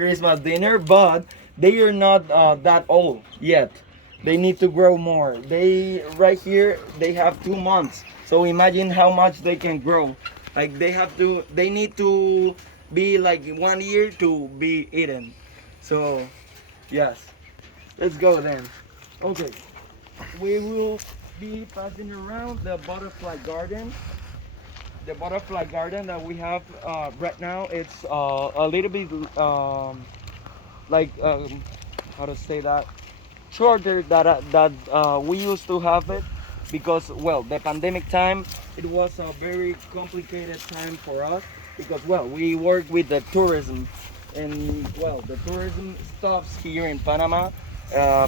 Christmas dinner, but they are not that old yet. They need to grow more. They right here they have 2 months. So imagine how much they can grow. Like they need to be like 1 year to be eaten. So yes, let's go then. Okay, we will be passing around the butterfly garden. The butterfly garden that we have right now, it's a little bit like how to say that, shorter that we used to have it, because well, the pandemic time, it was a very complicated time for us, because well, we work with the tourism, and well, the tourism stops here in Panama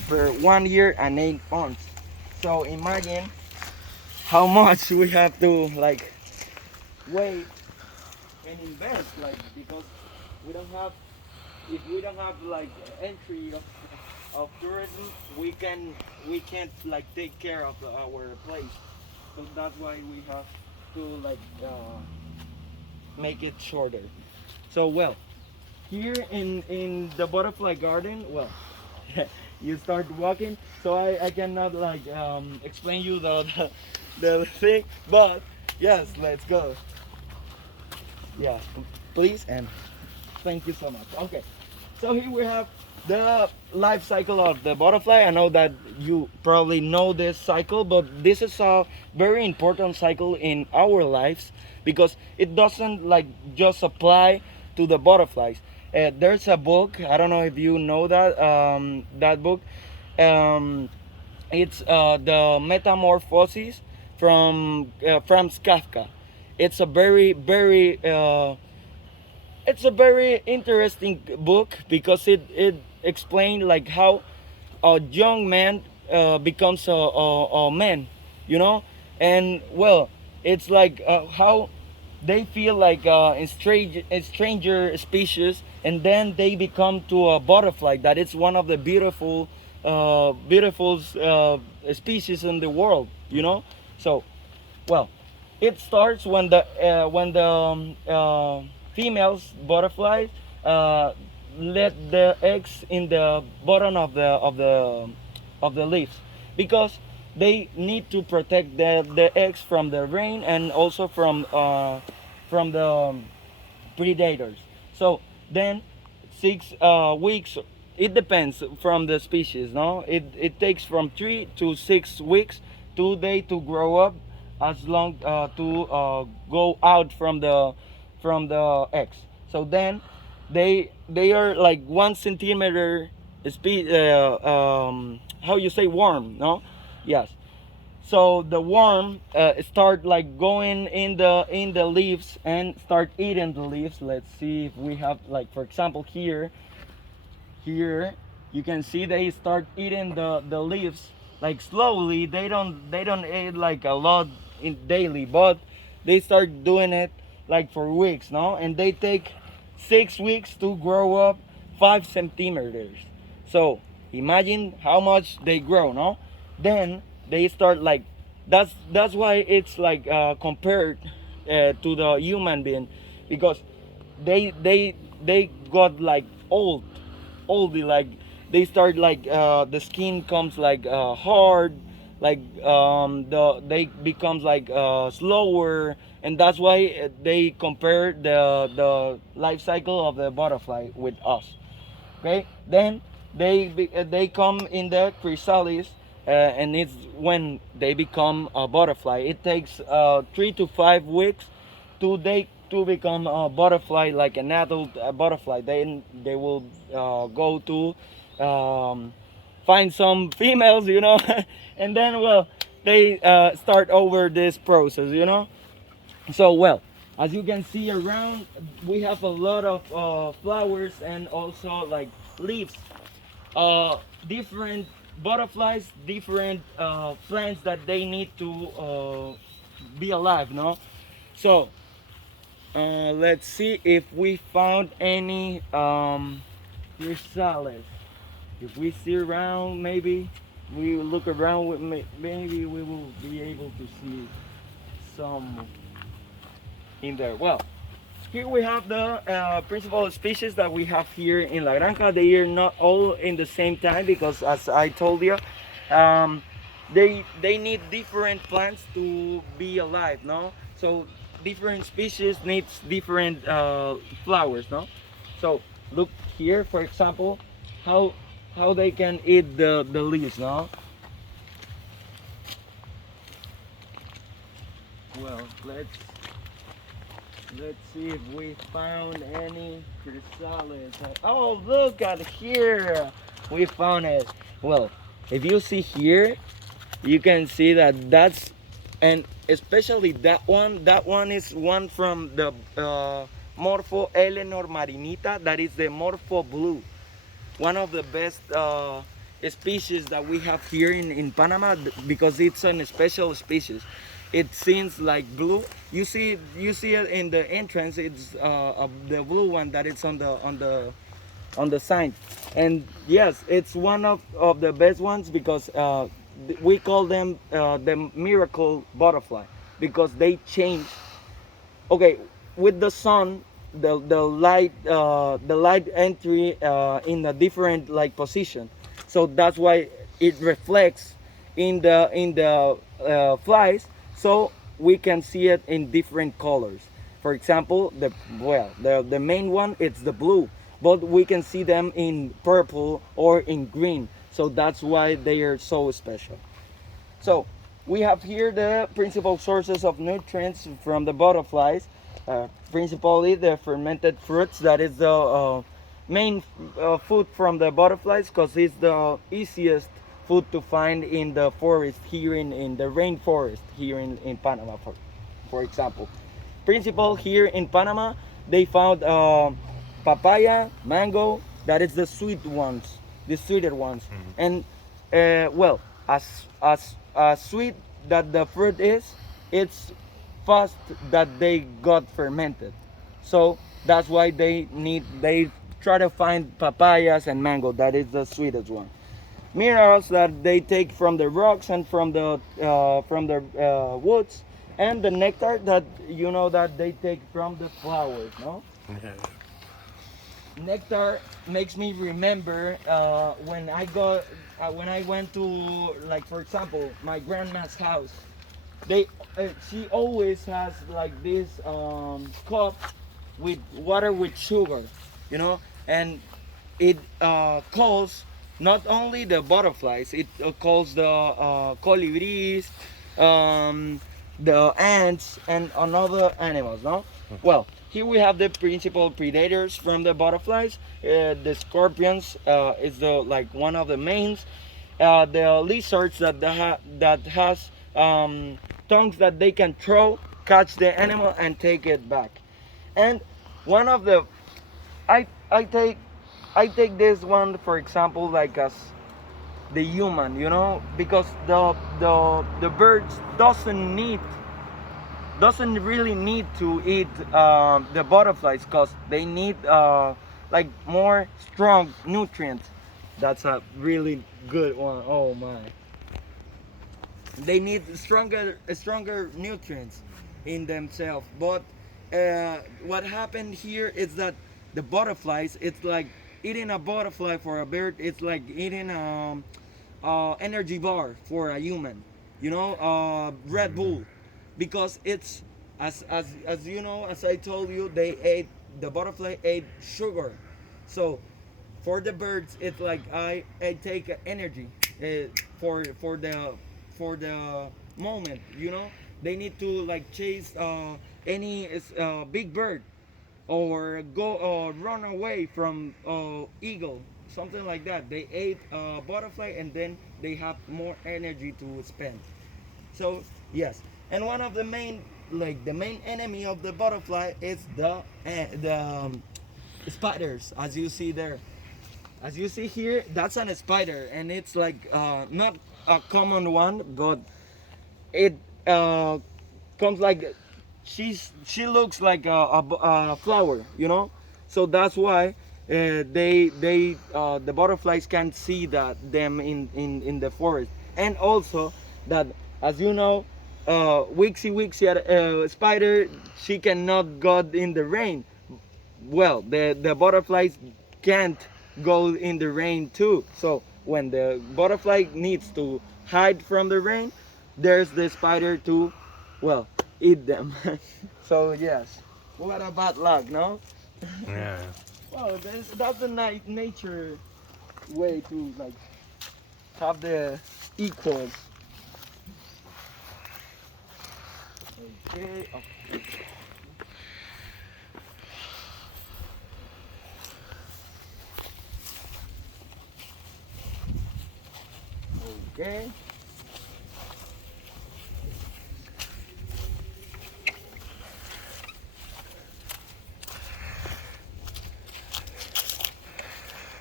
per 1 year and 8 months. So imagine how much we have to like wait and invest, like, because we don't have, if we don't have like entry of tourism, we can't like take care of our place. So that's why we have to like make it shorter. So well, here in the butterfly garden, well, you start walking, so I cannot like explain you the thing, but yes, let's go. Yeah, please, and thank you so much. Okay, so here we have the life cycle of the butterfly. I know that you probably know this cycle, but this is a very important cycle in our lives, because it doesn't like just apply to the butterflies. There's a book. I don't know if you know that book. Um, it's the Metamorphosis from Franz Kafka. It's a it's a very interesting book, because it explained like how a young man becomes a man, you know, and well, it's like how they feel like a stranger species, and then they become to a butterfly that it's one of the beautiful species in the world, you know. So well, it starts when the females butterflies uh, let the eggs in the bottom of the leaves, because they need to protect the eggs from the rain, and also from the predators. So then 6 weeks, it depends from the species, no, it takes from 3 to 6 weeks to they to grow up, as long to go out from the eggs. So then they are like 1 centimeter how you say, worm, no? Yes. So the worm start like going in the leaves and start eating the leaves. Let's see if we have, like, for example, here you can see they start eating the leaves like slowly. They don't eat like a lot in daily, but they start doing it like for weeks, no? And they take 6 weeks to grow up 5 centimeters. So imagine how much they grow, no? Then they start like, that's why it's like compared to the human being, because they got like oldie, like they start like the skin comes like hard, like they becomes like slower, and that's why they compare the life cycle of the butterfly with us. Okay, then they come in the chrysalis, and it's when they become a butterfly. It takes 3 to 5 weeks to become a butterfly, like an adult butterfly. Then they will go to find some females, you know, and then well, they start over this process, you know. So well, as you can see around, we have a lot of flowers, and also like leaves, different butterflies, different plants that they need to be alive, no? So let's see if we found any chrysalis. If we see around, maybe we look around with maybe we will be able to see some in there. Well, here we have the principal species that we have here in La Granja. They are not all in the same time because, as I told you, um, they need different plants to be alive, no? So different species needs different flowers, no? So look here, for example, how they can eat the leaves, no? Well, let's see if we found any chrysalis. Oh, look at here. We found it. Well, if you see here, you can see that that's, and especially that one is one from the Morpho Eleanor Marinita. That is the Morpho Blue. One of the best species that we have here in Panama because it's an special species. It seems like blue. You see it in the entrance. It's the blue one that is on the sign. And yes, it's one of the best ones because we call them the miracle butterfly because they change. Okay, with the sun, the light entry in a different like position, so that's why it reflects in the flies, so we can see it in different colors. For example, the main one, it's the blue, but we can see them in purple or in green, so that's why they are so special. So we have here the principal sources of nutrients from the butterflies, principally the fermented fruits. That is the main food from the butterflies because it's the easiest food to find in the forest here in the rainforest here in Panama, for example. Principal here in Panama, they found papaya, mango, that is the sweet ones, the sweeter ones. And well, as sweet that the fruit is, it's fast that they got fermented. So that's why they try to find papayas and mango. That is the sweetest one. Minerals that they take from the rocks and from the woods, and the nectar that you know that they take from the flowers. No, nectar makes me remember when I went to, like, for example, my grandma's house. They She always has like this cup with water with sugar, you know, and it calls not only the butterflies, it calls the colibris, the ants, and another animals, no? Well, here we have the principal predators from the butterflies. The scorpions is the like one of the mains. The lizards that has tongues that they can throw, catch the animal, and take it back. And one of the I I take I take this one for example like as the human, you know, because the birds doesn't really need to eat the butterflies because they need like more strong nutrients. That's a really good one. Oh my! They need stronger nutrients in themselves. But what happened here is that the butterflies, it's like eating a butterfly for a bird. It's like eating energy bar for a human. You know, Red Bull, because it's as you know, as I told you, the butterfly ate sugar. So for the birds, it's like I take energy for the moment. You know, they need to like chase any big bird or go or run away from eagle, something like that. They ate butterfly and then they have more energy to spend. So yes, and one of the main the main enemy of the butterfly is the spiders, as you see there. As you see here, that's an spider, and it's like not a common one, but it comes like she looks like a flower, you know. So that's why the butterflies can't see them in the forest, and also that, as you know, Wixie Wixie spider, she cannot go in the rain. well, the butterflies can't go in the rain too. So when the butterfly needs to hide from the rain, there's the spider to, well, eat them. So yes, what a bad luck, no? Yeah. Well, that's a nice nature way to like have the equals. Okay. Okay.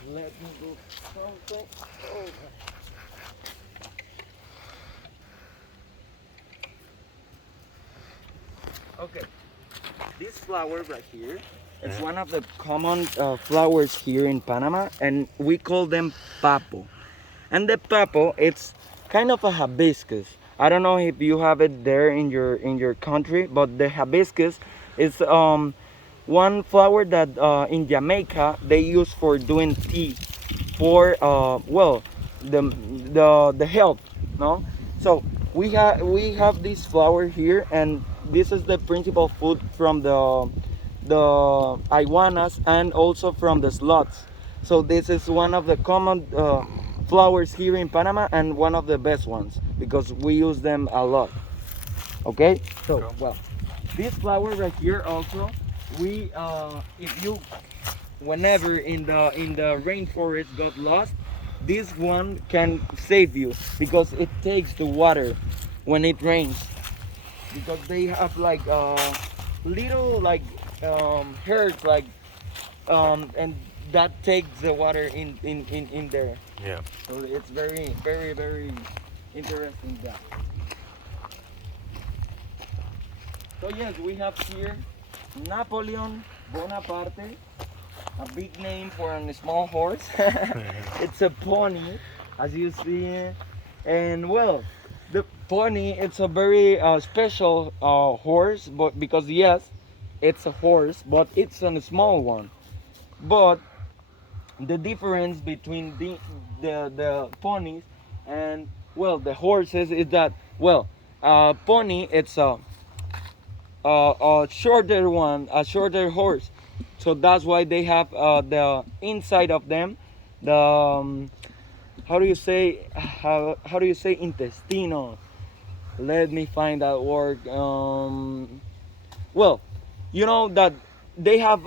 Let me do something. Oh. Okay. This flower right here, it's Yeah. one of the common flowers here in Panama, and we call them papo. And the papo, it's kind of a hibiscus. I don't know if you have it there in your country, but the hibiscus is one flower that in Jamaica they use for doing tea for well, the health, no. So we have this flower here, and this is the principal food from the iguanas and also from the sloths. So this is one of the common flowers here in Panama, and one of the best ones because we use them a lot. Okay, so Cool. well, this flower right here also, we if you whenever in the rainforest got lost, this one can save you because it takes the water when it rains, because they have like little like hairs like and that takes the water in there. Yeah. So it's very interesting that. So yes, we have here Napoleon Bonaparte, a big name for a small horse. It's a pony, as you see, and well, the pony, it's a very special horse, but because yes, it's a horse, but it's a small one. But the difference between the ponies and well the horses is that, well, pony, it's a shorter one, a shorter horse. So that's why they have the inside of them, the how do you say intestino? Let me find that word. Well, you know that they have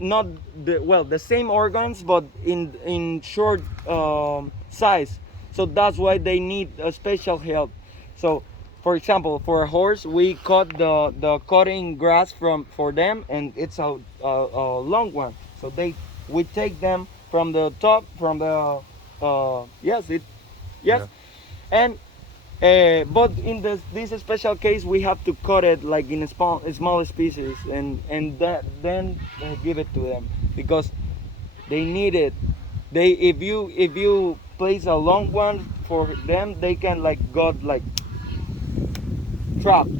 not the same organs, but in short size. So that's why they need a special help. So for example, for a horse, we cut the cutting grass from for them, and it's a long one. So we take them from the top, from the yes, it yes. Yeah. And but in this special case, we have to cut it like in small pieces, and that then give it to them because they need it. They if you place a long one for them, they can like got like trapped,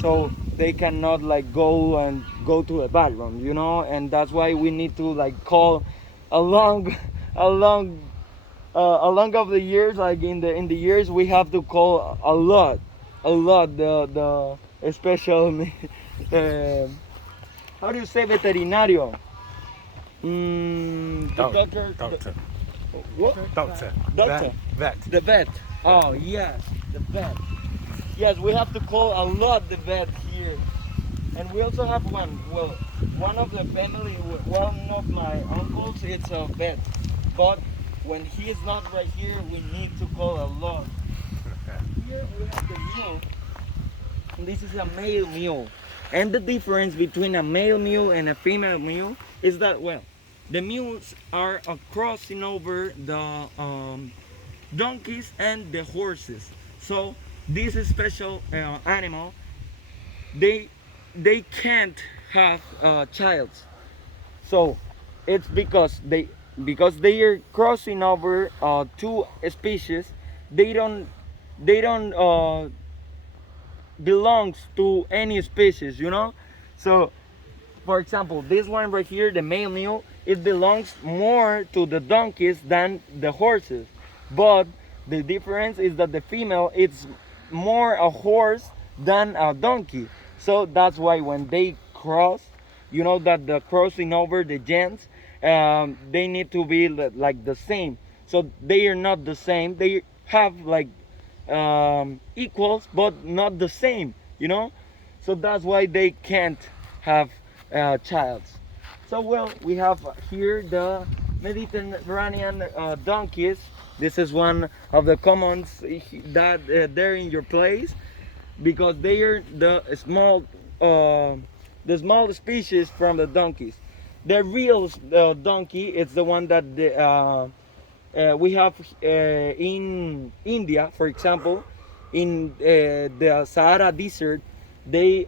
so they cannot like go to a bathroom, and that's why we need to like call along along along of the years, like in the years, we have to call a lot the special uh, how do you say veterinario? The doctor, Doctor. what? Doctor. Doctor. Vet. The vet. Oh yes, the vet. Yes, we have to call a lot the vet here, and we also have one. Well, one of the family, one of my uncles, it's a vet, but when he is not right here, we need to call a lot. Here we have the mule. This is a male mule, and the difference between a male mule and a female mule is that, well, the mules are crossing over the donkeys and the horses. So this special animal, they they can't have child. So it's because they are crossing over two species. They don't belongs to any species. So for example, this one right here, the male mule, it belongs more to the donkeys than the horses. But the difference is that the female it's more a horse than a donkey. So that's why when they cross, you know that the crossing over the gens, they need to be like the same. So they are not the same. They have like equals, but not the same. You know, so that's why they can't have childs. So well, we have here the Mediterranean donkeys. This is one of the commons that they're in your place because they are uh, the small species from the donkeys. The real donkey is the one that we have in India, for example, in the Sahara Desert. They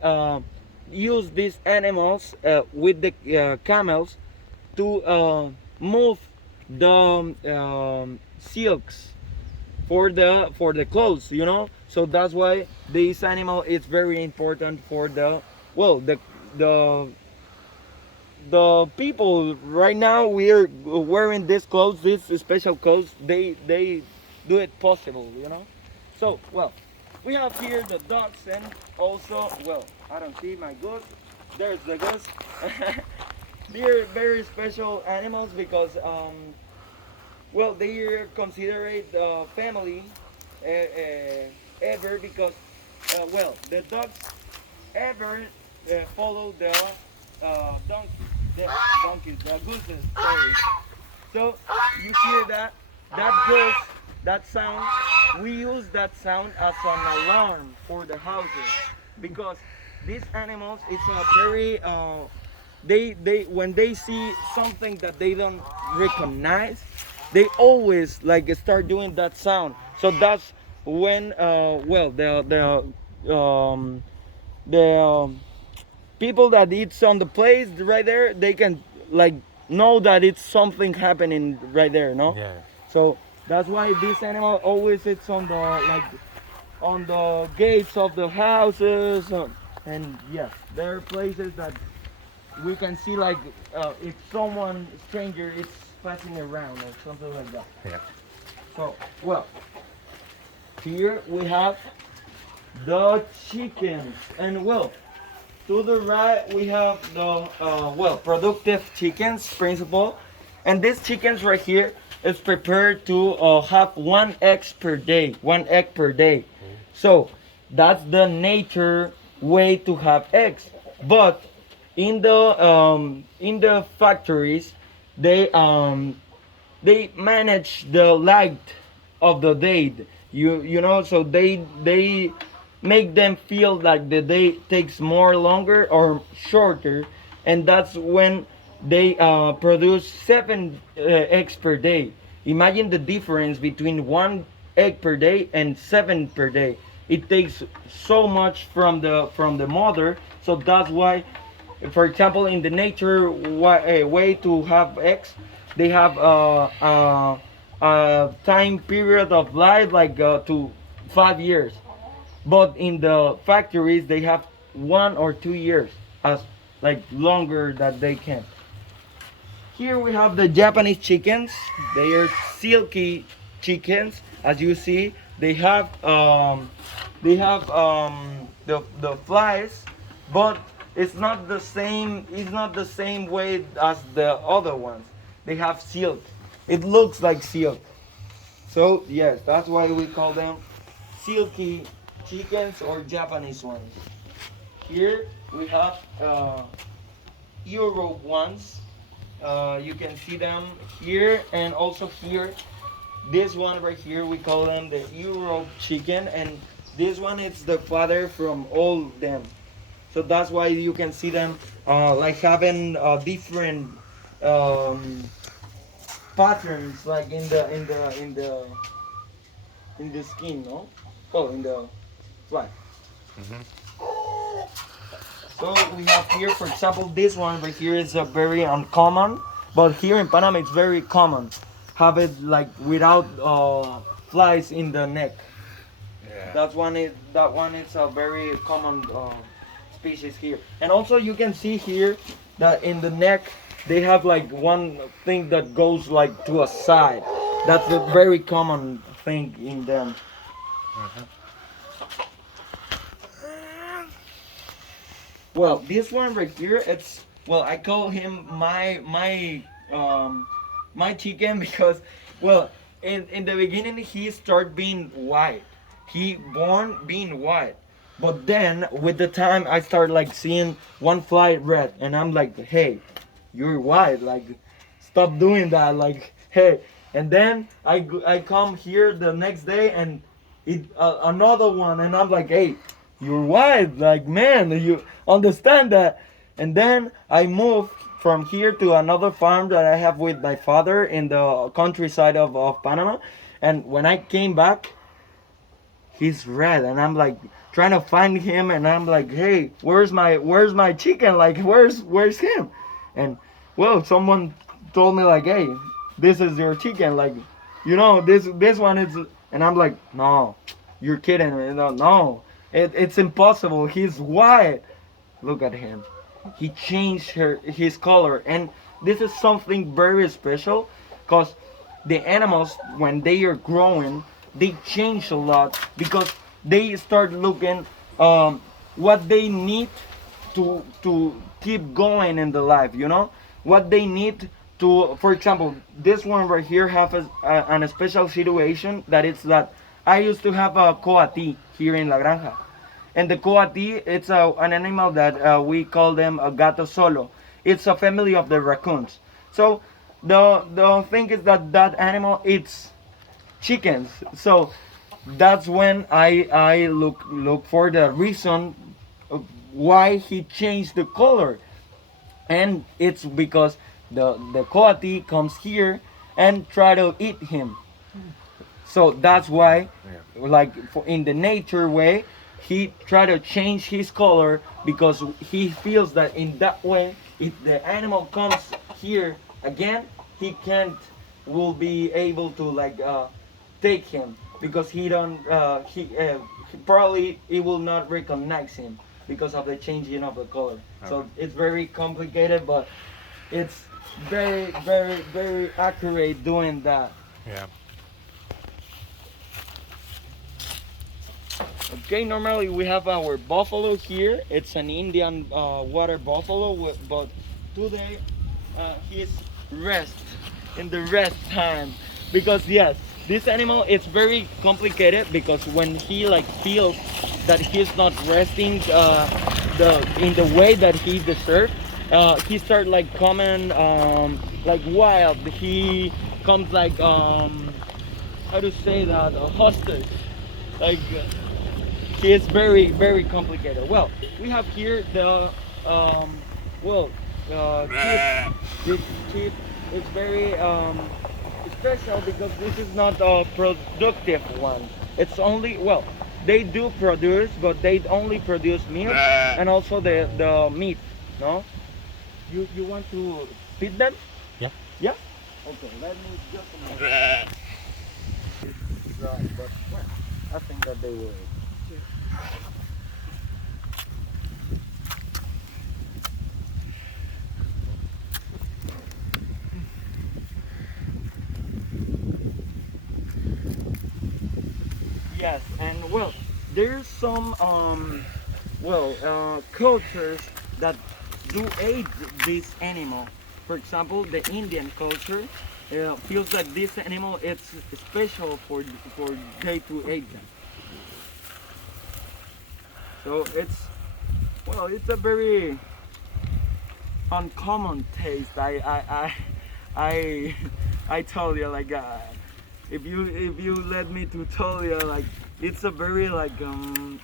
use these animals with the camels to move the silks for the clothes, you know. So that's why this animal is very important for the well the the people right now we're wearing these clothes, these special clothes. They do it possible, you know. So well, we have here the ducks and also well, I don't see my goose. There's the goose. They're very special animals because well, they are considered family ever because well, the dogs ever follow donkey, the donkeys, the gooses. Sorry. So you hear that goose, that sound. We use that sound as an alarm for the houses because these animals it's a very they when they see something that they don't recognize, they always like start doing that sound. So that's when well the people that eats on the place right there, they can like know that it's something happening right there, no? Yeah. So that's why this animal always sits on the like on the gates of the houses, and yes, there are places that we can see like if someone stranger is passing around or something like that. Yeah. So well, here we have the chickens, and well, to the right we have the well productive chickens principle, and these chickens right here is prepared to have one egg per day. So that's the nature way to have eggs. But in the factories, they manage the light of the day. You know, so they make them feel like the day takes more longer or shorter, and that's when they produce seven eggs per day. Imagine the difference between one egg per day and seven per day. It takes so much from the mother. So that's why, for example, in the nature way to have eggs, they have a time period of life like to 5 years. But in the factories, they have 1 or 2 years as like longer that they can. Here we have the Japanese chickens. They are silky chickens, as you see. They have the flies, but it's not the same. It's not the same way as the other ones. They have silk. It looks like silk. So yes, that's why we call them silky chickens or Japanese ones. Here we have Europe ones. You can see them here and also here. This one right here, we call them the Europe chicken, and this one is the father from all them. So that's why you can see them like having different um, patterns, like in the skin, no? Oh, in the fly. So we have here, for example, this one right here is a very uncommon, but here in Panama it's very common. Have it like without flies in the neck. Yeah. That one is a very common species here. And also you can see here that in the neck they have like one thing that goes like to a side. That's a very common thing in them. Well, this one right here, it's well, I call him my chicken because well, in the beginning he started being white. He born being white. But then with the time I started like seeing one fly red and I'm like, hey, you're white, like stop doing that, like hey. And then I come here the next day and it another one and I'm like, hey, you're white, like man, you understand that. And then I moved from here to another farm that I have with my father in the countryside of Panama. And when I came back, he's red and I'm like trying to find him and I'm like, hey, where's my chicken, like where's him. And well, someone told me like, hey, this is your chicken, like this one is. And I'm like, no, you're kidding me. No, it's impossible, he's white. Look at him, he changed his color. And this is something very special because the animals when they are growing they change a lot because they start looking what they need to keep going in the life, what they need to. For example, this one right here have a special situation that it's that I used to have a coati here in La Granja. And the coati, it's an animal that we call them a gato solo. It's a family of the raccoons. So the thing is that that animal eats chickens. So that's when I look for the reason of why he changed the color. And it's because the coati comes here and try to eat him. So that's why, like in the nature way, he try to change his color because he feels that in that way, if the animal comes here again, he can't will be able to like take him because he probably he will not recognize him because of the changing of the color. So it's very complicated, but it's very very very accurate doing that. Yeah. Okay, normally we have our buffalo here. It's an Indian water buffalo, but today he's rest in the rest time because yes, this animal is very complicated because when he like feels that he's not resting the in the way that he deserves, he start like coming like wild. He comes like how to say that hostage, like. It's very very complicated. Well, we have here the well chip. This chip is very special because this is not a productive one. It's only well they do produce, but they only produce milk and also the meat. No, you want to feed them? Yeah. Yeah. Okay, let me just a moment. It's dry, but well, I think that they will. Yes, and well, there's some cultures that do aid this animal. For example, the Indian culture feels that this animal is special for they to aid them. So it's a very uncommon taste. I I tell you like if you let me to tell you like it's a very like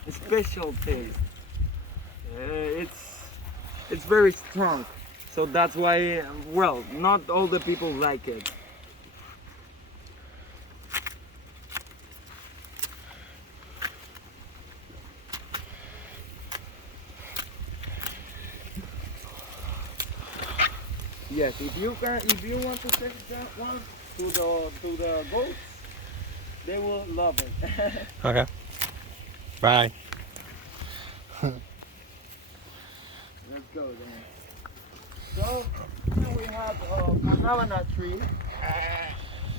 special taste. It's very strong, so that's why well not all the people like it. Yes, if you want to take that one to the goats, they will love it. Okay. Bye. Let's go then. So here we have a banana tree.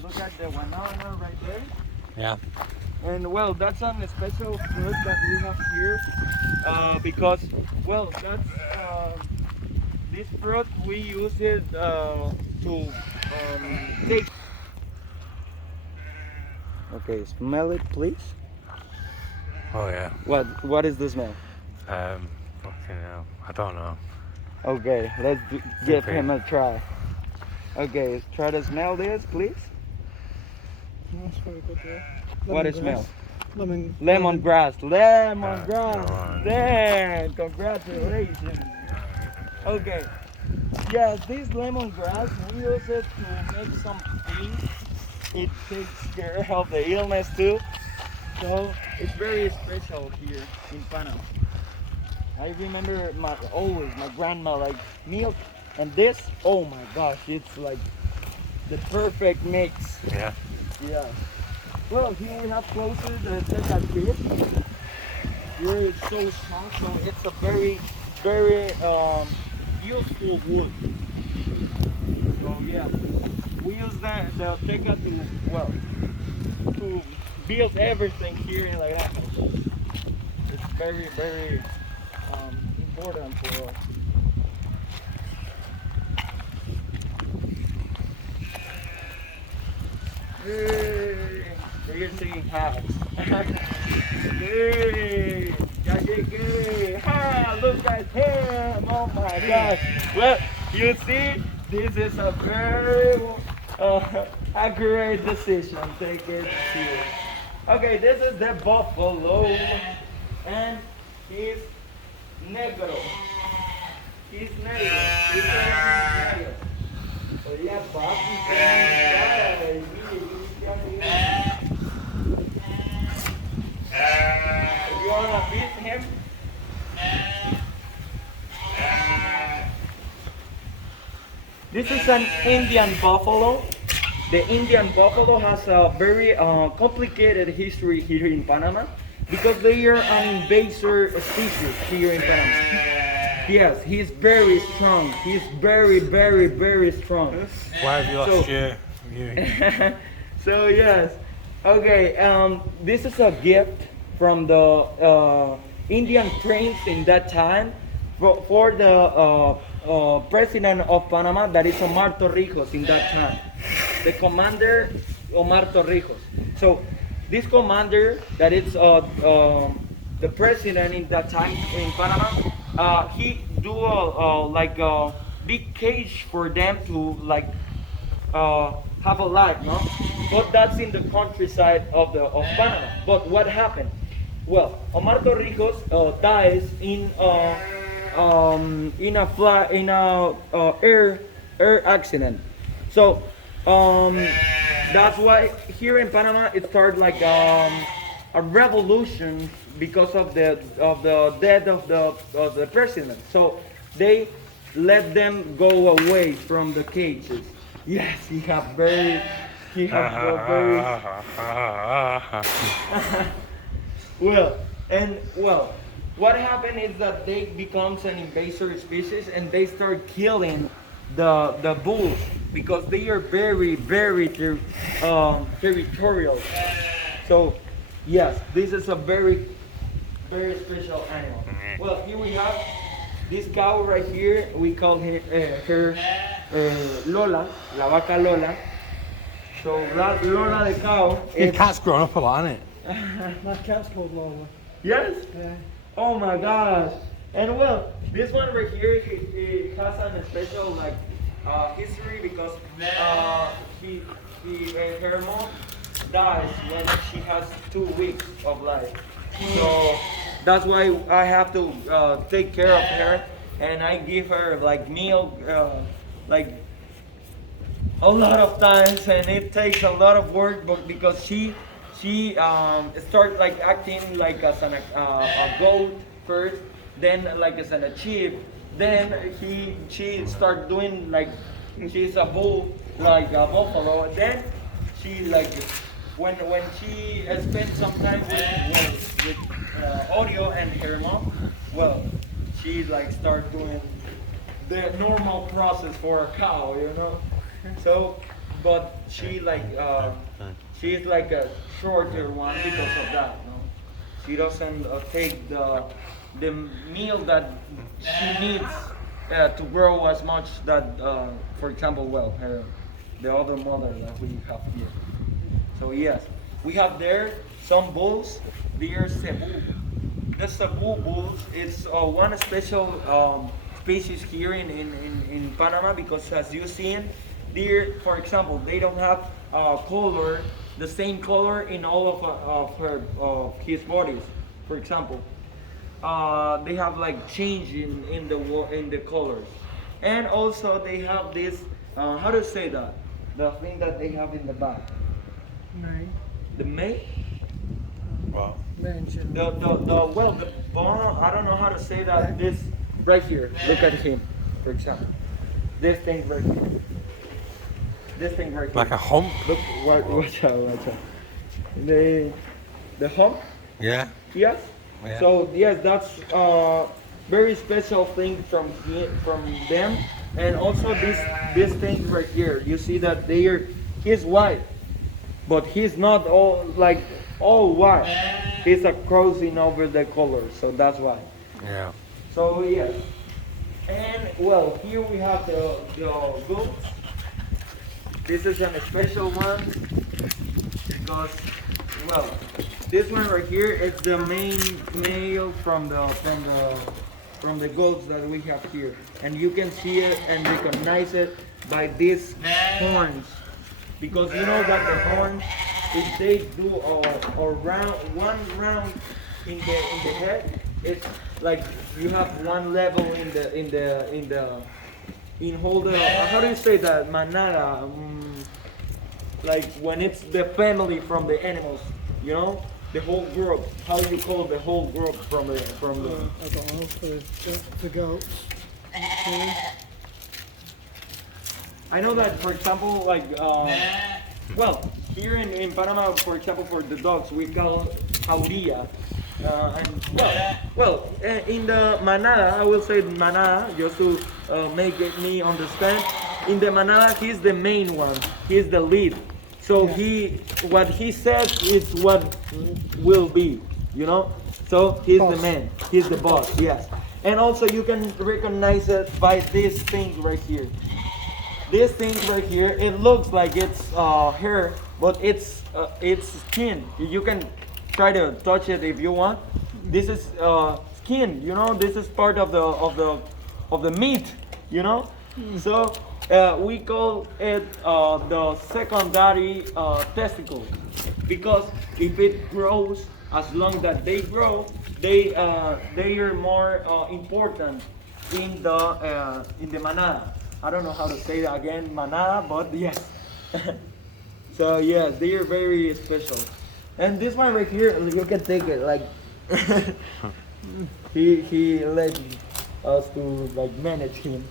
Look at the banana right there. Yeah. And well, that's a special fruit that we have here because, well, that's this fruit we use it to take. Okay, smell it, please. Oh yeah. What is the smell? Fucking hell. I don't know. Okay, give Okay. him a try. Okay, try to smell this, please. That's very good there. What it smells? Lemongrass. Lemongrass. There, congratulations. Okay, yeah, this lemongrass, we use it to make some tea. It takes care of the illness too. So it's very special here in Panama. I remember always my grandma like milk and this. Oh my gosh, it's like the perfect mix. Yeah. Yeah. Well, here we have closer the Teca tree. Here it's so strong, so it's a very, very useful wood. So yeah, we use the Teca to build everything here in La Granja. It's very, very important for us. Hey, they're singing hats. Hey, ya llegué. Ha, look at him. Oh my gosh. Well, you see, this is a very accurate decision. Take it here. Okay, this is the buffalo, and he's negro. He's negro. He's negro. Oye, papi, ¿qué you wanna beat him? This is an Indian buffalo. The Indian buffalo has a very complicated history here in Panama because they are an invasive species here in Panama. Yes, he's very strong. He's very, very, very strong. Why have you lost So- your viewing? So yes, okay. This is a gift from the Indian prince in that time for the president of Panama, that is Omar Torrijos in that time. The commander Omar Torrijos. So this commander that is the president in that time in Panama, he do like a big cage for them to like have a life, no? But that's in the countryside of Panama. But what happened? Well, Omar Torrijos dies in a air accident. So that's why here in Panama it started like a revolution because of the death of the president. So they let them go away from the cages. Yes, he have very well, what happened is that they becomes an invasive species and they start killing the bulls because they are very, very territorial. So yes, this is a very, very special animal. Well, here we have this cow right here. We call her Lola, la vaca Lola. So Lola the cow. Your cat's grown up a lot, hasn't it? My cat's called Lola. Yes. Yeah. Oh my gosh. And well, this one right here, it has a special like history because her mom dies when she has 2 weeks of life. So that's why I have to take care of her, and I give her like milk, like a lot of times, and it takes a lot of work, but because she start like acting like as a goat first, then like as a sheep, then she start doing like she's a bull, like a buffalo. Then she like when she spent some time with Audio and her mom, well, she like start doing the normal process for a cow, you know. So, but she's like a shorter one because of that. No, she doesn't take the meal that she needs to grow as much that, for example, well, the other mother that we have here. So yes, we have there some bulls. They are cebu. The cebu bulls is one special species here in Panama because as you seen, they, for example, they don't have color, the same color in all of his bodies. For example, they have like change in the colors, and also they have this how to say that, the thing that they have in the back, Nee. the mane, Well, Mansion. the bone, I don't know how to say that. This right here, look at him, for example, this thing right here, this thing right here. like a hump. Look, watch out, watch out. The hump. Yeah. Yes. Yeah. So yes, that's very special thing from them, and also this thing right here. You see that he's white, but he's not all white. He's a crossing over the colors, so that's why. Yeah. So yes, and well, here we have the goats. This is a special one because, well, this one right here is the main male from the goats that we have here, and you can see it and recognize it by these horns, because you know that the horns, if they do one round in the head, it's like you have one level in whole the, how do you say that, manada, like when it's the family from the animals, you know, the whole group. How do you call the whole group from the I don't know, for the goats. Okay. I know that, for example, like well, here in Panama, for example, for the dogs we call jauría. And in the manada, I will say manada just to me understand. In the manada, he's the main one. He's the lead. So what he says is what will be, you know. So he's the man. He's the boss. Yes. And also you can recognize it by this thing right here. This thing right here, it looks like it's hair, but it's skin. You can try to touch it if you want. This is skin, you know. This is part of the meat, you know. So we call it the secondary testicle, because if it grows, as long that they grow, they are more important in the manada. I don't know how to say that again, manada, but yes. So yes, they are very special. And this one right here, you can take it like he let us to like manage him.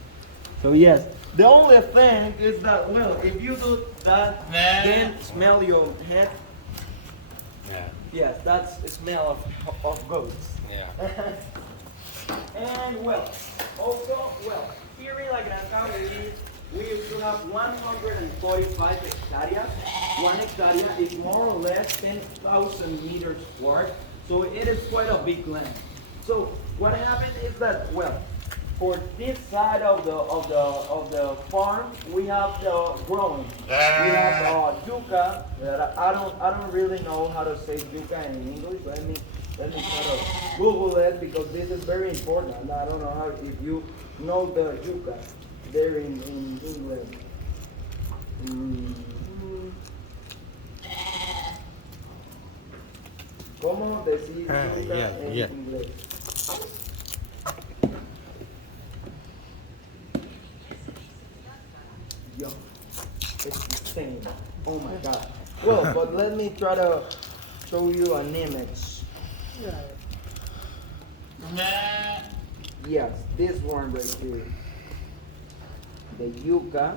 So yes, the only thing is that, well, if you do that, then smell your head. Yeah. Yes, that's the smell of goats. Yeah. And well, also, well, here in La Granja we used to have 145 hectares. 1 hectare is more or less 10,000 meters square, so it is quite a big land. So what happened is that, well, for this side of the farm, we have the growing. We have yuca. That I don't really know how to say yuca in English. Let me try to Google it, because this is very important. I don't know how, if you know the yuca there in England. ¿Cómo decir yuca en inglés? Yo, it's insane. Oh my god. Well, but let me try to show you an image. Yes, this one right here. The yuca.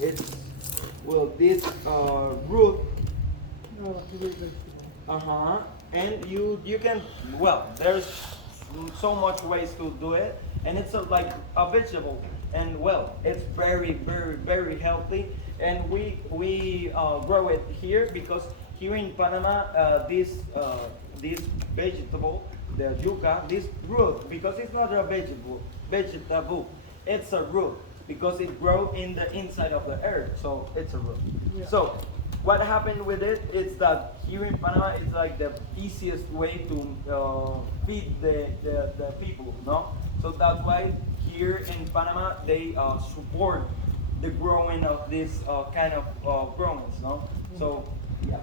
It's, well, this root. And you can, well, there's so much ways to do it, and it's like a vegetable. and well, it's very healthy, and we grow it here because here in Panama, this vegetable, the yuca, this root, because it's not a vegetable, it's a root because it grows in the inside of the earth, so it's a root. Yeah. So what happened with it is that here in Panama it's like the easiest way to feed the people, no? So that's why here in Panama they support the growing of this kind of growings, no? So yeah.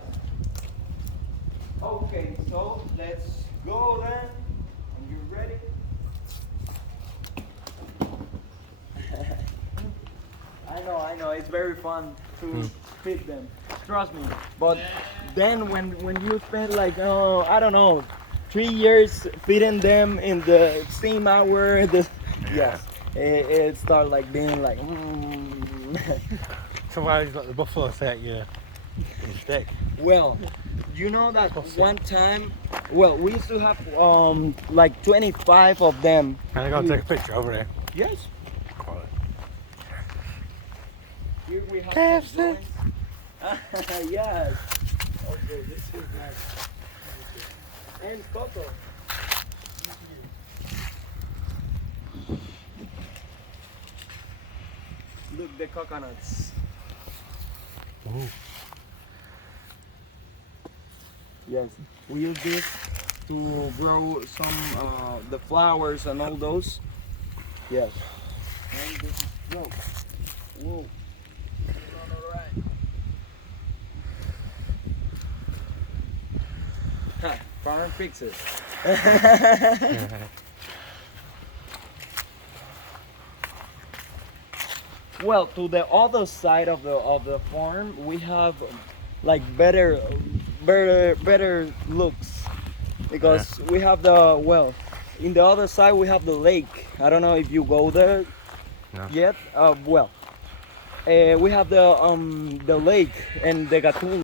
Okay, so let's go then. Are you ready? I know, it's very fun to feed them. Trust me. But then when you spend like I don't know, 3 years feeding them in the same hour, yes, it starts like being like. So why is like the buffalo say at you stick? Well, you know that one time, well, we used to have like 25 of them. Can I go and take a picture over here? Yes. Quality. Here we have KFC. some drawings. Yes. Okay, this is nice. And Coco. Look, the coconuts. Ooh. Yes, we use this to grow some the flowers and all those. Yes. And this is whoa. Alright. Ha, farm fixes. Well, to the other side of the farm, we have like better looks because we have the well. In the other side, we have the lake. I don't know if you go there No. yet. We have the lake and the Gatun.